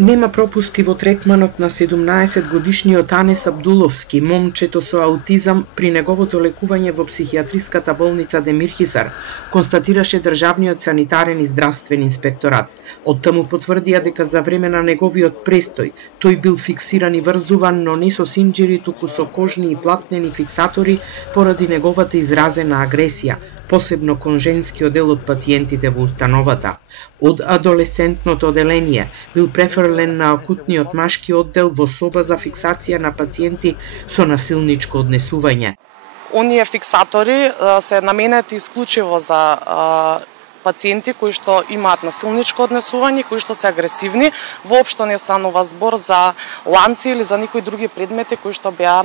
Нема пропусти во третманот на 17-годишниот Анес Абдуловски, момчето со аутизам при неговото лекување во психијатриската болница Демир Хисар, констатираше државниот санитарен и здравствен инспекторат. Од таму потврдија дека за време на неговиот престој тој бил фиксиран и врзуван, но не со синџири, туку со кожни и платнени фиксатори поради неговата изразена агресија, посебно кон женскиот дел од пациентите во установата. Од адолесцентното оделение бил префрлен на акутниот машки оддел во соба за фиксација на пациенти со насилничко однесување. Оние фиксатори се наменети исклучиво за пациенти кои што имаат насилничко однесување, кои што се агресивни, воопшто не станува збор за ланци или за никои други предмети кои што беа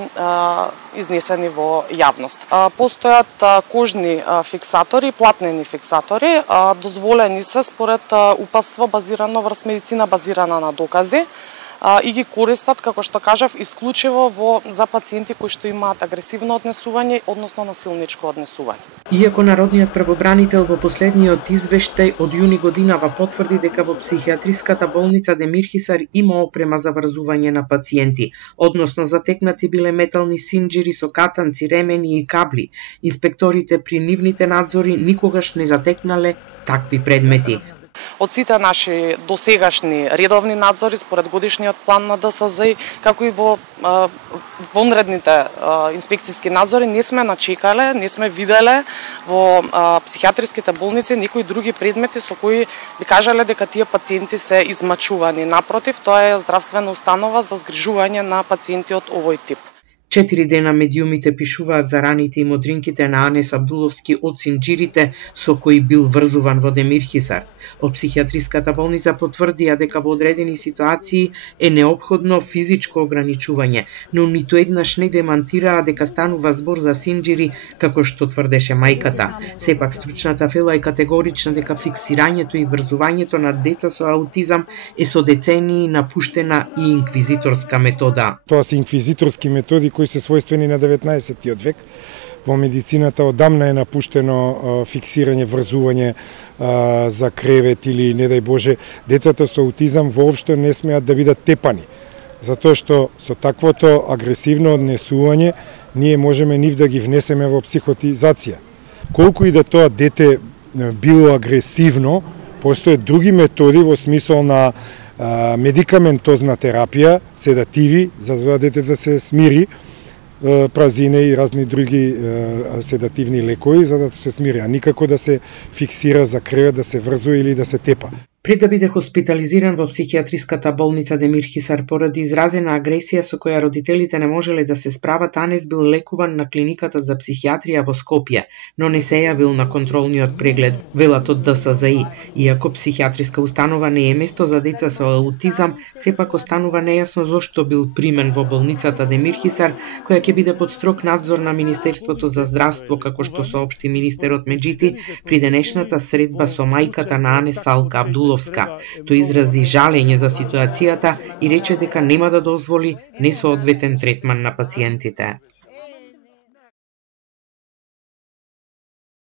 изнесени во јавност. Постојат кожни фиксатори, платнени фиксатори, дозволени се според упатство базирано врз медицина базирана на докази, и ги користат, како што кажав, исклучиво за пациенти кои што имаат агресивно однесување, односно насилничко однесување. Иако народниот правобранител во последниот извештај од јуни годинава потврди дека во психијатриската болница Демир Хисар има опрема за врзување на пациенти, односно затекнати биле метални синџири со катанци, ремени и кабли, инспекторите при нивните надзори никогаш не затекнале такви предмети. Од сите наши досегашни редовни надзори според годишниот план на ДСЗ, како и во вонредните инспекцијски надзори, не сме начекале, не сме виделе во психијатриските болници некои други предмети со кои би кажале дека тие пациенти се измачувани. Напротив, тоа е здравствена установа за згрижување на пациенти од овој тип. 4 дена медиумите пишуваат за раните и модринките на Анес Абдуловски од синџирите со кои бил врзуван во Демир Хисар. Од психијатриската болница потврдија дека во одредени ситуации е неопходно физичко ограничување, но ниту еднаш не демантираа дека станува збор за синџири, како што тврдеше мајката. Сепак стручната фела е категорична дека фиксирањето и врзувањето на деца со аутизам е со децении напуштена и инквизиторска метода. Тоа се инквизиторски методи кои се својствени на 19. век. Во медицината одамна е напуштено фиксирање, врзување за кревет или, не дај Боже, децата со аутизам воопшто не смеат да бидат тепани. Затоа што со таквото агресивно однесување ние можеме нив да ги внесеме во психотизација. Колку и да тоа дете било агресивно, постојат други методи во смисол на медикаментозна терапија, седативи, за тоа детето да се смири, празине и разни други седативни лекови, за да се смири, а никако да се фиксира за кревет, да се врзува или да се тепа. Пред да биде хоспитализиран во психијатриската болница Демир Хисар поради изразена агресија со која родителите не можеле да се справат, Анес бил лекуван на клиниката за психијатрија во Скопје, но не се јавил на контролниот преглед, велат од ДСЗИ. Иако психијатриска установа не е место за деца со аутизам, сепак останува нејасно зошто бил примен во болницата Демир Хисар, која ќе биде под строг надзор на Министерството за здравство, како што соопшти министерот Меджити при денешната средба со мајката на Анес Салка Абдуловска. Тој изрази жалење за ситуацијата и рече дека нема да дозволи несоодветен третман на пациентите.